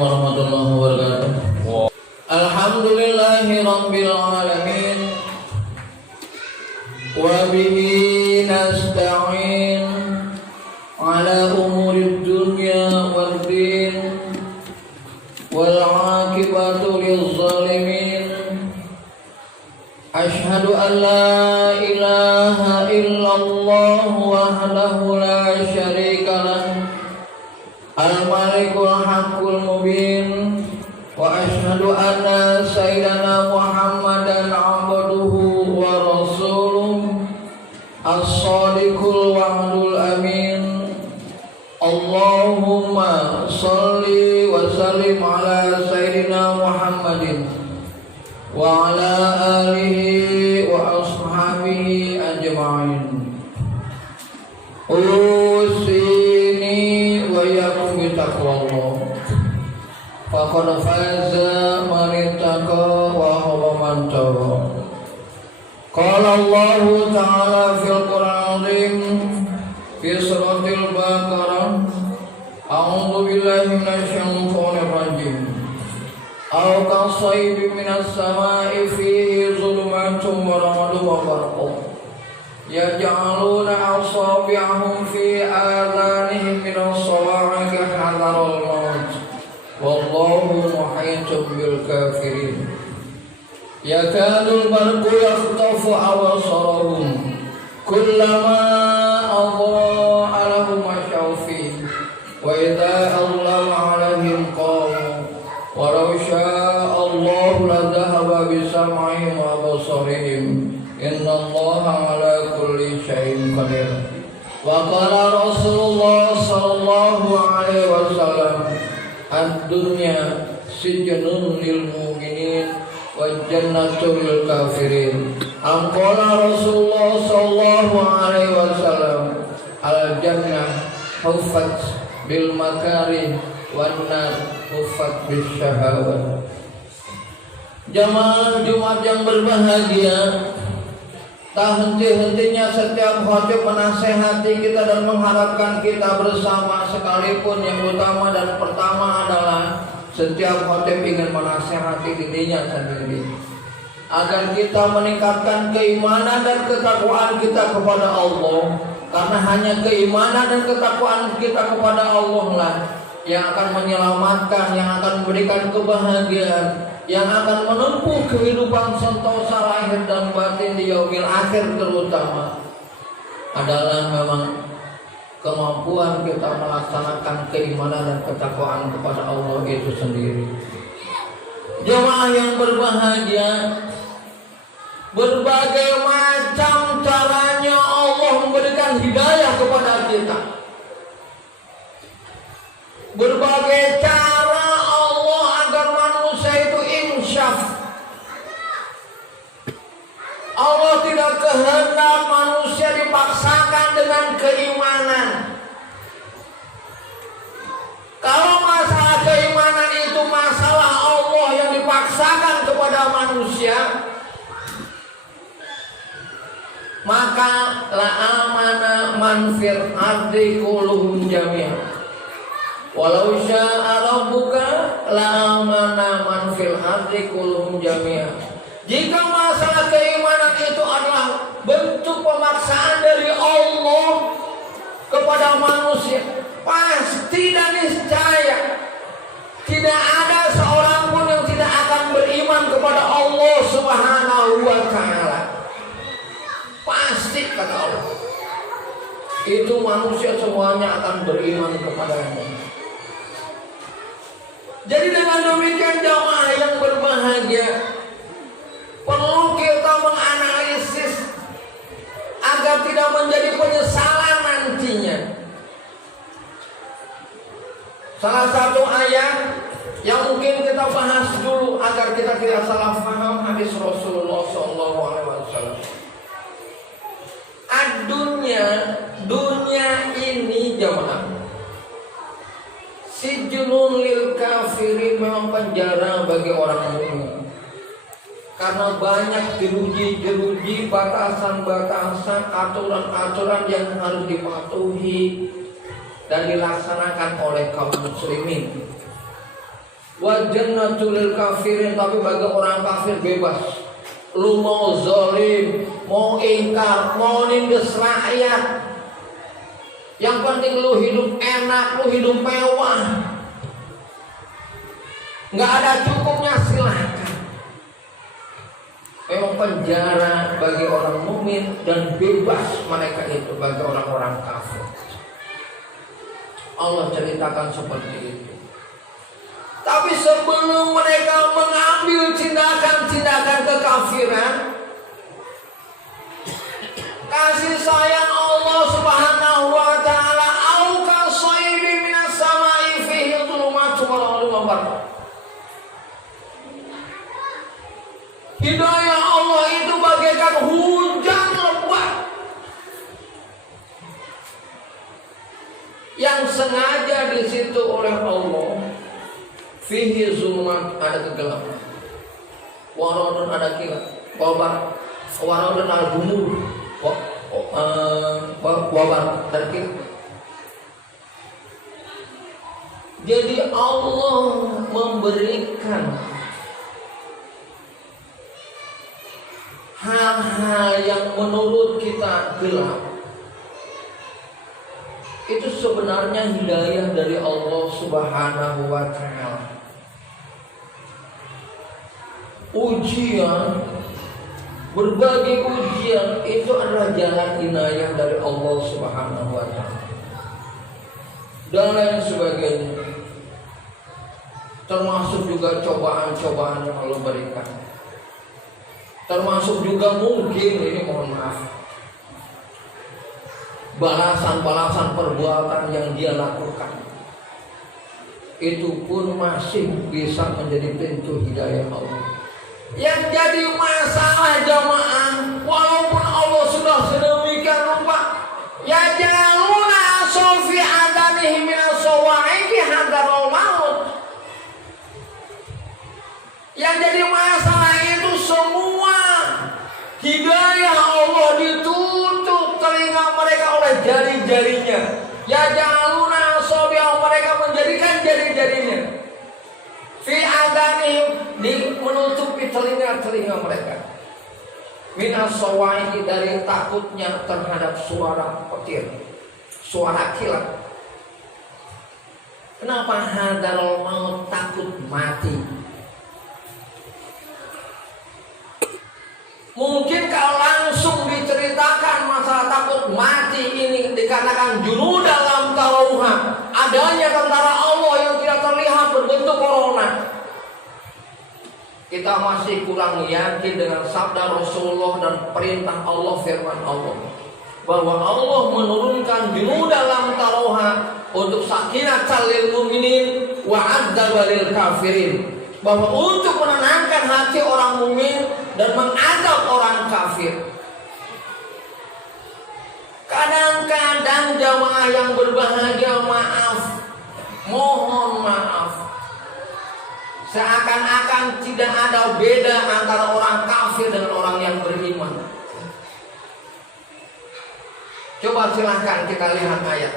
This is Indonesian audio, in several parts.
warahmatullahi wabarakatuh. Alhamdulillahi rabbil alamin. Wa bihi nasta'in ala umurid dunya wad din. Wal 'aqibatu lil zalimin. Ashhadu an la ilaha illallah wahdahu la syarika lah. Al-Malikul Haqqul Mubin. Wa ashhadu anna sayyidana Muhammadan abduhu wa rasuluh as-sadiqul wa'dul amin. Allahumma salli wa sallim ala sayyidina Muhammadin wa ala alihi wa ashabihi ajma'in. Usini wa yakum bitaqwallah. Faqad faza man ittaqa wa huwa man taqa. Qala Allah ta'ala fil Qur'an azim fi suratil Baqarah. A'udzu billahi minasy syaithanir rajim. Aw kasaybin minas samaa'i fihi dhulumatun wa ra'dun wa barqun yaj'aluna asabi'ahum fi adhanihim minas sawa'iqi hadaral maut wallahu muhitun bil kafirin. Yakadul barqu yakhtafu absarahum kullama adha'a lahum mashaw fihi wa idza adlama 'alaihim qamu walau syaa Allahu la dhahaba bi sam'ihim wa absarihim innallaha 'ala kulli syai'in qadir. Wa qala Rasulullah sallallahu alaihi wasallam ad-dunya sijnun lil mu'minin wa jannatul lil kafirin. Qala Rasulullah sallallahu alaihi wasallam al-jannah huffat bil makarih wan nar huffat bis syahawat. Jamaah Jumat yang berbahagia, tak henti-hentinya setiap khotib menasehati kita dan mengharapkan kita bersama, sekalipun yang utama dan pertama adalah setiap khotib ingin menasehati dirinya sendiri agar kita meningkatkan keimanan dan ketakwaan kita kepada Allah, karena hanya keimanan dan ketakwaan kita kepada Allah lah yang akan menyelamatkan, yang akan memberikan kebahagiaan, yang akan menempuh kehidupan sentosa lahir dan batin di yaumil akhir, terutama adalah memang kemampuan kita melaksanakan keimanan dan ketakwaan kepada Allah itu sendiri. Jemaah yang berbahagia, berbagai macam caranya Allah memberikan hidayah kepada kita. Berbagai cara Allah agar manusia itu insyaf. Allah tidak kehendak manusia dipaksakan dengan keimanan. Kalau masalah keimanan itu masalah Allah yang dipaksakan kepada manusia, maka la amana man fil ardi kulluhum jami'an. Walau syaa rabbuka la amana man fil ardi kulluhum jami'an. Jika masalah keimanan itu adalah bentuk pemaksaan dari Allah kepada manusia, pasti dan niscaya tidak ada seorang pun yang tidak akan beriman kepada Allah Subhanahu wa ta'ala. Pasti, kata Allah, itu manusia semuanya akan beriman kepada-Nya. Jadi dengan demikian jamaah yang berbahagia, perlu kita menganalisis agar tidak menjadi penyesalan nantinya. Salah satu ayat yang mungkin kita bahas dulu agar kita tidak salah paham hadis Rasulullah SAW. Dunia ini jamaah sijnun lil kafirin, memang penjara bagi orang mukmin. Karena banyak jeruji-jeruji, batasan-batasan, aturan-aturan yang harus dipatuhi dan dilaksanakan oleh kaum muslimin. Wa jannatul lil kafirin, tapi bagi orang kafir bebas. Lu mau zalim, mau ingkar, mau nindes rakyat, yang penting lu hidup enak, lu hidup mewah, nggak ada cukupnya, silakan. Memang penjara bagi orang mukmin dan bebas mereka itu bagi orang-orang kafir. Allah ceritakan seperti itu. Tapi sebelum mereka mengambil tindakan-tindakan kekafiran, kasih sayang Allah Subhanahu wa taala, au kasaybi minas samai fihi dhulumatun wa barakatuh. Hidayah Allah itu bagaikan hujan lebat yang sengaja di situ oleh Allah. Fihi zulumat, ada kegelapan, waradun, ada kilat, waradun ada gumur, wabar dan kilat. Jadi Allah memberikan hal-hal yang menurut kita gelap, itu sebenarnya hidayah dari Allah Subhanahu wa taala. Ujian, berbagai ujian itu adalah jalan inayah dari Allah Subhanahu wa taala. Dan lain sebagainya. Termasuk juga cobaan-cobaan yang Allah berikan. Termasuk juga mungkin, ini mohon maaf, balasan-balasan perbuatan yang dia lakukan. Itu pun masih bisa menjadi pintu hidayah Allah. Yang jadi masalah jamaah, walaupun Allah sudah sedemikian rupa, ya jaluna sofi adanihi minas sawa'iqi hadarul maut. Yang jadi masalah itu semua hidayah Allah ditutup telinga mereka oleh jari-jarinya. Ya jaluna sofi, mereka menjadikan jari-jarinya fi adanihim, menutupi telinga-telinga mereka, minas sawa'iqi, dari takutnya terhadap suara petir, suara kilat. Kenapa hadarul maut, takut mati? Mungkin kalau langsung diceritakan masalah takut mati ini dikatakan junud dalam taruhan, adanya tentara Allah yang tidak terlihat berbentuk corona, kita masih kurang yakin dengan sabda Rasulullah dan perintah Allah, firman Allah, bahwa Allah menurunkan junud dalam taruhan untuk sakinah lil mu'minin wa adzab lil kafirin, bahwa untuk menenangkan hati orang mukmin dan mengadab orang kafir. Kadang-kadang jamaah yang berbahagia, mohon maaf, seakan-akan tidak ada beda antara orang kafir dengan orang yang beriman. Coba silahkan kita lihat ayat.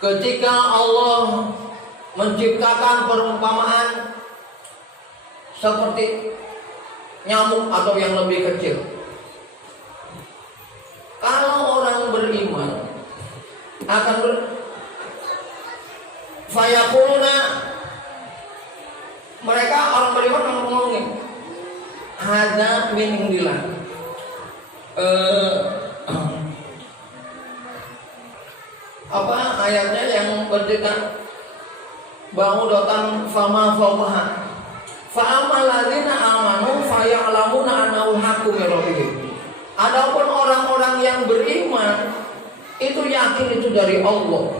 Ketika Allah menciptakan perumpamaan seperti nyamuk atau yang lebih kecil, kalau orang beriman akan fayaquluna, mereka orang beriman akan ngomongin hadza min indillah, apa ayatnya yang bercerita ba'udatan fama fawqaha fa amal ladzina amanu faya'lamuna annahu haqqun min rabbihim. Adapun orang-orang yang beriman itu yakin itu dari Allah.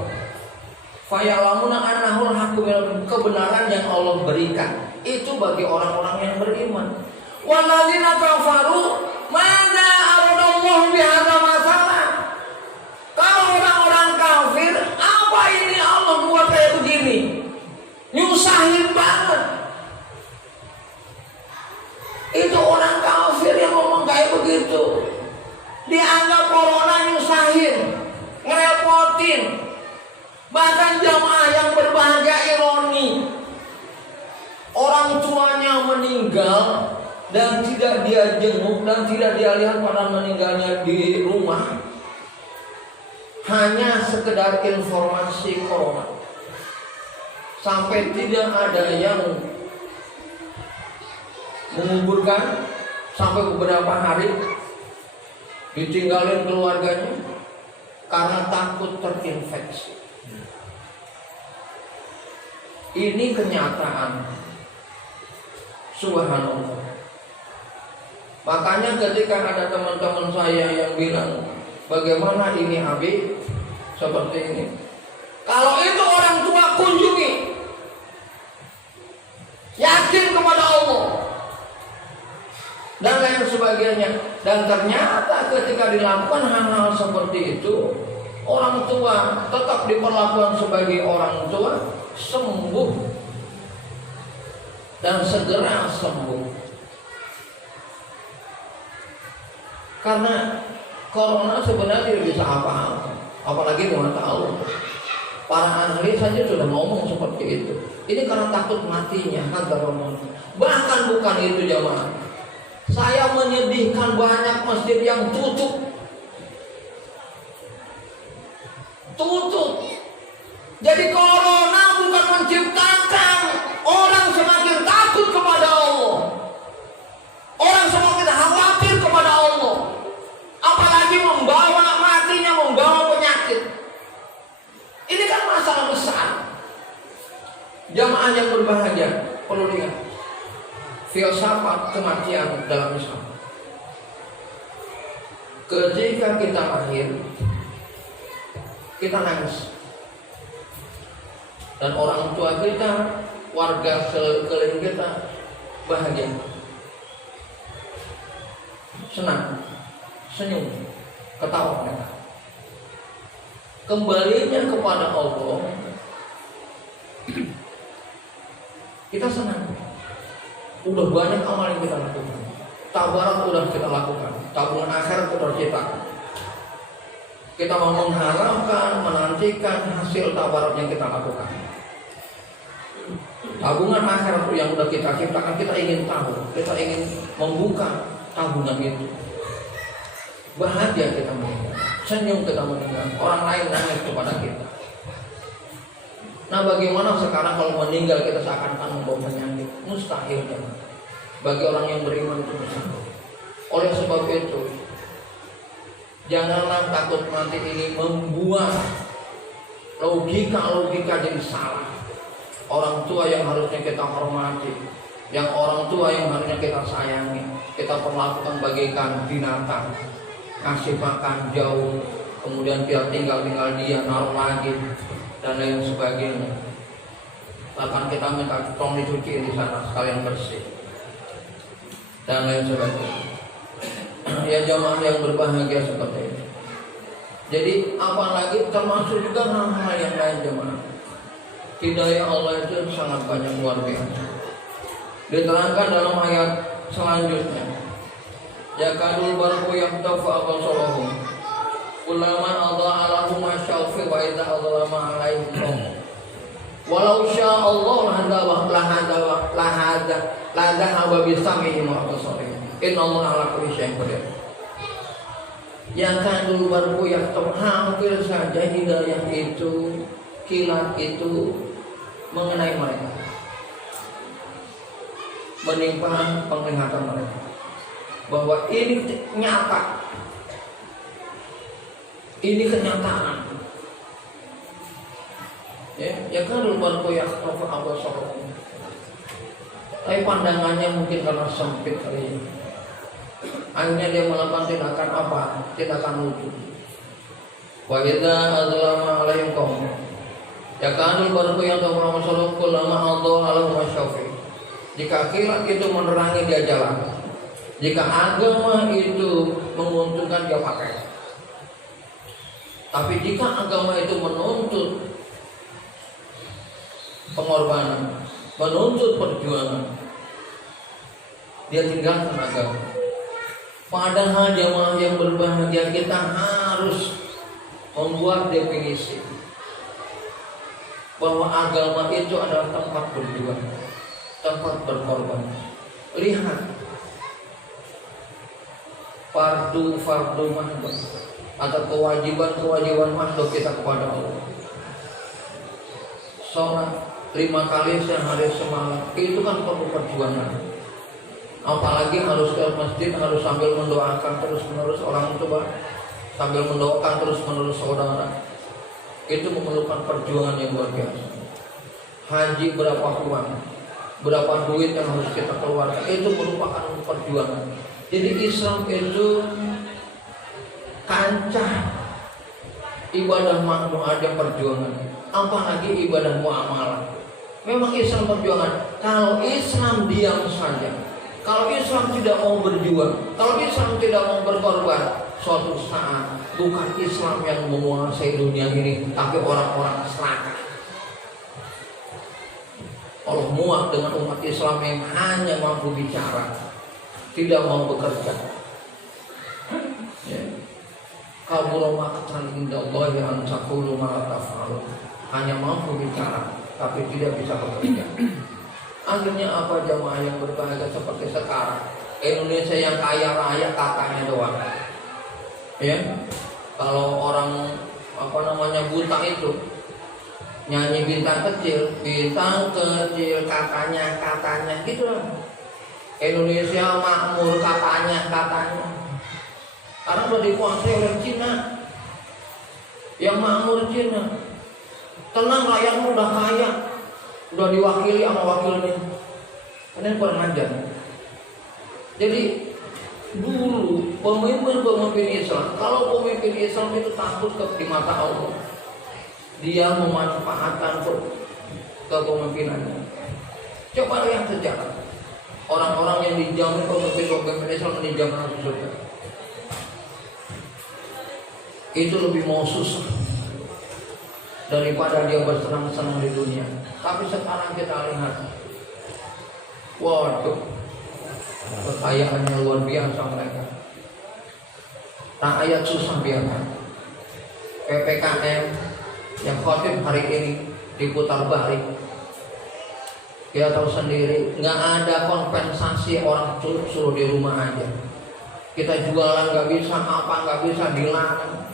Faya'lamuna annahu haqqun min rabbihim, kebenaran yang Allah berikan itu bagi orang-orang yang beriman. Walladzina kafaru madza aradallahu bihadza masalah. Kalau orang-orang kafir, apa ini Allah buat kayak begini? Nyusahin banget. Itu orang kafir yang ngomong kayak begitu. Dianggap corona nyusahin, ngerepotin. Bahkan jamaah yang berbahagia dan tidak dia jenguk dan tidak dia lihat pada meninggalnya di rumah, hanya sekedar informasi corona, sampai tidak ada yang menguburkan sampai beberapa hari, ditinggalin keluarganya karena takut terinfeksi. Ini kenyataan. Subhanallah. Makanya ketika ada teman-teman saya yang bilang, bagaimana ini Habib seperti ini, kalau itu orang tua kunjungi, yakin kepada Allah dan lain sebagainya. Dan ternyata ketika dilakukan hal-hal seperti itu, orang tua tetap diperlakukan sebagai orang tua, sembuh dan segera sembuh. Karena corona sebenarnya tidak bisa apa-apa, apalagi dengan Allah. Para ahli saja sudah ngomong seperti itu. Ini karena takut matinya. Bahkan bukan itu jamaah, saya menyedihkan banyak masjid yang tutup. Jadi corona bukan menciptakan orang semakin takut kepada Allah, orang semakin khawatir kepada Allah, apalagi membawa matinya, membawa penyakit. Ini kan masalah besar. Jamaah yang berbahagia perlu diingat, filsafat kematian dalam Islam. Ketika kita lahir, kita nangis, dan orang tua kita, warga sekeliling kita bahagia, senang, senyum, ketawa mereka. Kembalinya kepada Allah, kita senang. Udah banyak amal yang kita lakukan, tabarak udah kita lakukan, tabungan akhirat udah kita mau mengharapkan, menantikan hasil tabarak yang kita lakukan. Tabungan akhirat yang udah kita ciptakan, kita ingin tahu, kita ingin membuka tabungan itu. Bahagia kita meninggal, senyum kita meninggal, orang lain nangis kepada kita. Nah, bagaimana sekarang kalau meninggal kita seakan-akan membawa penyakit? Mustahil kan? Bagi orang yang beriman itu mustahil. Oleh sebab itu, janganlah takut mati ini membuat logika jadi salah. Orang tua yang harusnya kita hormati, yang orang tua yang harusnya kita sayangi, kita perlakukan bagaikan binatang, kasih makan jauh, kemudian dia tinggal dia, naruh lagi, dan lain sebagainya. Bahkan kita minta tolong dicuci di sana sekalian bersih, dan lain sebagainya. Ya jamaah yang berbahagia seperti ini. Jadi apalagi termasuk juga hal-hal yang lain jamaah. Hidayah Allah itu sangat banyak, luar biasa. Diterangkan dalam ayat selanjutnya. Ya kadul barqu yaqtafu absarahum. Ulama Allah alahum asyaufi wa idza adzlama alaihim. Walau syaa Allah la dhahaba bisamihim wa absarihim. Innallaha ala kulli syai'in qadir. Ya kadul barqu yaqtafu, hampir saja hidayah itu, kilat itu mengenai mereka, menimpa penglihatan mereka, bahwa ini nyata, ini kenyataan. Ya kan lupa ya apa soal, tapi pandangannya mungkin karena sempit kali ini. Akhirnya dia melakukan tindakan lucu. Wa idza adzlama alaihim qaum, ya kanul barqu yang tahu Rasulullah lama Allah alaihi wasallam. Jika kilat itu menerangi dia jalan, jika agama itu menguntungkan dia pakai. Tapi jika agama itu menuntut pengorbanan, menuntut perjuangan, dia tinggalkan agama. Padahal jamaah yang berbahagia, kita harus membuat definisi bahwa agama itu adalah tempat berjuang, tempat berkorban. Lihat fardu mandok atau kewajiban mandok kita kepada Allah. Sholat 5 kali sehari semalam itu kan perlu perjuangan. Apalagi harus ke masjid, harus sambil mendoakan terus menerus orang tua, sambil mendoakan terus menerus saudara. Itu memerlukan perjuangan yang luar biasa. Haji berapa uang, berapa duit yang harus kita keluarkan, itu merupakan perjuangan. Jadi Islam itu kancah ibadah makmum ada perjuangan, apalagi ibadah muamalah. Memang Islam perjuangan. Kalau Islam diam saja, kalau Islam tidak mau berjuang, kalau Islam tidak mau berkorban, suatu saat bukan Islam yang menguasai dunia ini, tapi orang-orang serakah. Allah muak dengan umat Islam yang hanya mampu bicara, tidak mau bekerja. Kabura maqtan indallahi an taqulu ma la taf'alun. Hanya mampu bicara tapi tidak bisa bekerja. Akhirnya apa jamaah yang berbahagia seperti sekarang? Indonesia yang kaya raya katanya doang. Ya. Kalau orang buta itu nyanyi bintang kecil katanya gitu loh. Indonesia makmur katanya. Karena sudah dikuasai oleh Cina. Yang makmur Cina. Tenang, rakyatmu udah kaya, udah diwakili sama wakilnya. Ini kurang ajar. Jadi dulu pemimpin Islam, kalau pemimpin Islam itu takut di mata Allah, dia memanfaatkan kepemimpinannya. Coba lihat sejarah orang-orang yang dijamin pemimpin Islam dijamin surga, itu lebih mau susah daripada dia bersenang-senang di dunia. Tapi sekarang kita lihat, waduh, kekayaannya luar biasa mereka. Rakyat susah biasa. PPKM yang khotib hari ini diputar balik. Kita tahu sendiri, nggak ada kompensasi, orang suruh di rumah aja. Kita jualan nggak bisa, apa nggak bisa, dilarang.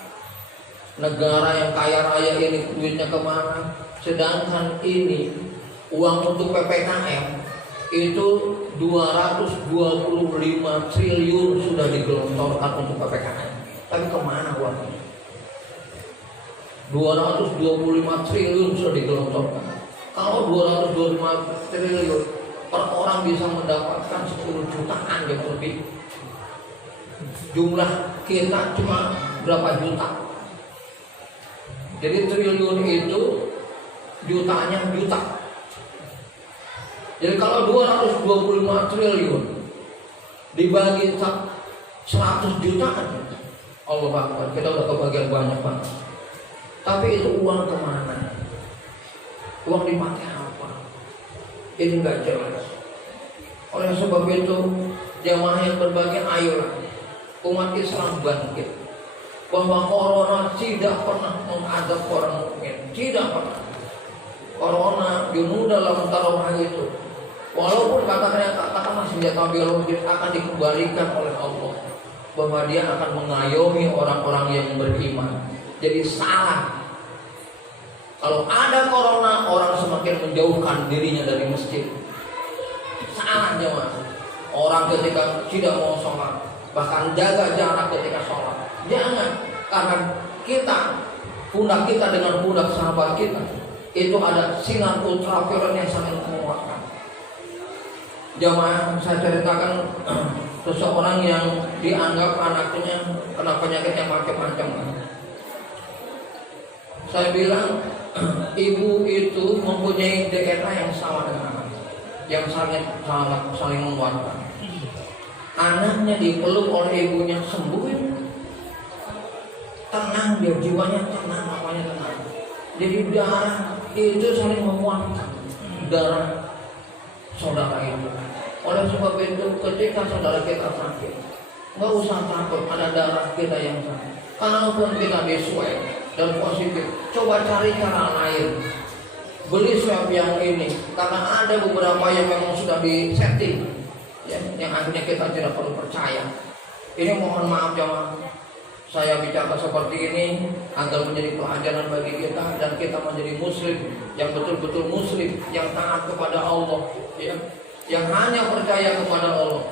Negara yang kaya raya ini duitnya kemana? Sedangkan ini uang untuk PPKM itu 225 triliun sudah digelontorkan untuk PPKM. Tapi kemana uangnya? 225 triliun sudah digelontorkan. Kalau 225 triliun per orang bisa mendapatkan 10 jutaan yang lebih. Jumlah kita cuma berapa juta? Jadi triliun itu jutanya juta. Jadi kalau 225 triliun dibagi 100 juta, Allah Akbar, kita udah kebagian banyak banget. Tapi itu uang kemana? Uang dipakai apa? Ini nggak jelas. Oleh sebab itu jamaah yang berbahagia, ayolah umat Islam bangkit. Bahwa corona tidak pernah mengadab orang mukmin, tidak pernah. Corona bunuh dalam taruhan itu, walaupun katakanlah senjata biologis akan dikembalikan oleh Allah, bahwa dia akan mengayomi orang-orang yang beriman. Jadi salah. Kalau ada corona, orang semakin menjauhkan dirinya dari masjid. Salah jemaah. Orang ketika tidak mau sholat, bahkan jaga jarak ketika sholat. Jangan, karena pundak kita dengan pundak sahabat kita itu ada sinar ultraviolet yang sangat menguatkan. Jamaah, saya ceritakan seseorang yang dianggap anaknya kena penyakit yang macam-macam. Saya bilang ibu itu mempunyai DNA yang sama dengan anak, yang saling menguatkan. Anaknya dipeluk oleh ibunya, sembuh. Tenang, dia jiwanya tenang, apanya tenang. Jadi darah itu saling menguatkan darah saudara itu. Oleh sebab itu ketika saudara kita sakit, nggak usah takut ada darah kita yang sakit. Kalaupun kita swab dan positif, coba cari cara lain. Beli swab yang ini, karena ada beberapa yang memang sudah disetting, ya, yang akhirnya kita tidak perlu percaya. Ini mohon maaf jamaah, saya bicara seperti ini agar menjadi pelajaran bagi kita dan kita menjadi muslim yang betul-betul muslim, yang taat kepada Allah, ya, yang hanya percaya kepada Allah.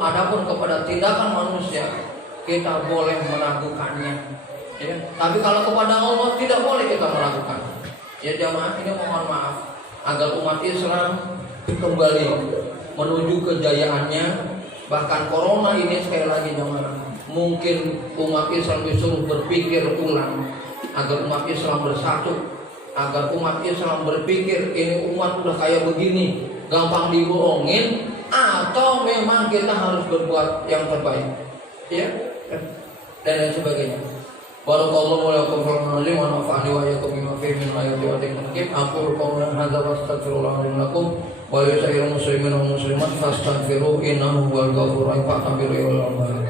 Adapun kepada tindakan manusia kita boleh meragukannya, ya. Tapi kalau kepada Allah tidak boleh kita meragukan. Ya jamaah, ini mohon maaf agar umat Islam kembali menuju kejayaannya. Bahkan corona ini sekali lagi jamaah, mungkin umat Islam disuruh berpikir ulang agar umat Islam bersatu, agar umat Islam berpikir ini umat udah kayak begini, gampang dibohongin, atau memang kita harus berbuat yang terbaik, ya, dan lain sebagainya. Barakallahu lakum fil azim wa nafa'ani wa iyyakum bima fihi min ayati wa dhikrin. Aqulu qawlan hadza wa astaghfirullah lakum wa li sa'iril muslimin wal muslimat fastaghfiruhu innahu huwal ghafurur rahim.